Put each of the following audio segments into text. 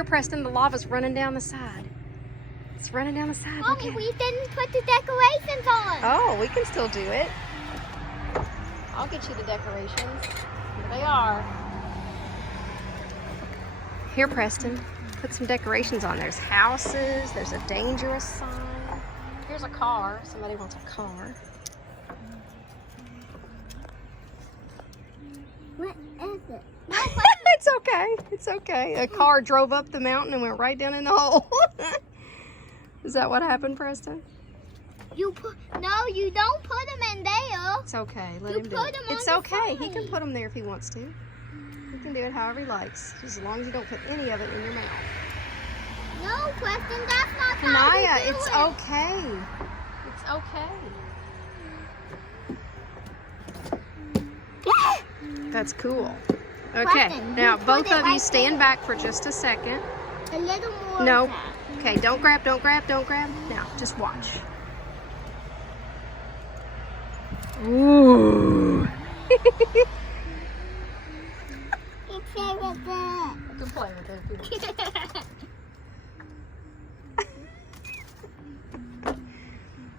here, Preston. The lava's running down the side. It's running down the side. Mommy, we didn't put the decorations on. Oh, we can still do it. I'll get you the decorations. Here they are. Here, Preston. Put some decorations on. There's houses. There's a dangerous sign. Here's a car. Somebody wants a car. What is it? It's okay. It's okay. A car drove up the mountain and went right down in the hole. Is that what happened, Preston? No, you don't put them in there. It's okay. Let You him do put it. them on It's the okay. He can side. put them there if he wants to. He can do it however he likes, as long as you don't put any of it in your mouth. No, Preston, that's not how you Kanaya, do it's it. okay. It's okay. That's cool. Okay, Preston, now you put both it of you right stand there. back for just a second. A little more. No. tap. Okay, don't grab, don't grab, don't grab. Now, just watch. Ooh. You play with it. You can play with it if you want.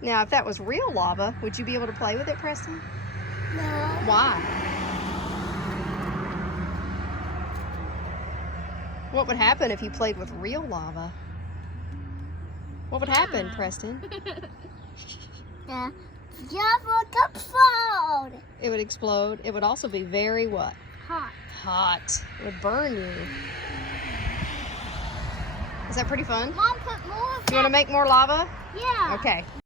Now, if that was real lava, would you be able to play with it, Preston? No. Why? What would happen if you played with real lava? What would happen, Preston? The lava could explode. It would explode. It would also be very what? Hot. Hot. It would burn you. Is that pretty fun? Mom, put more of You want to make more lava? Yeah. Okay.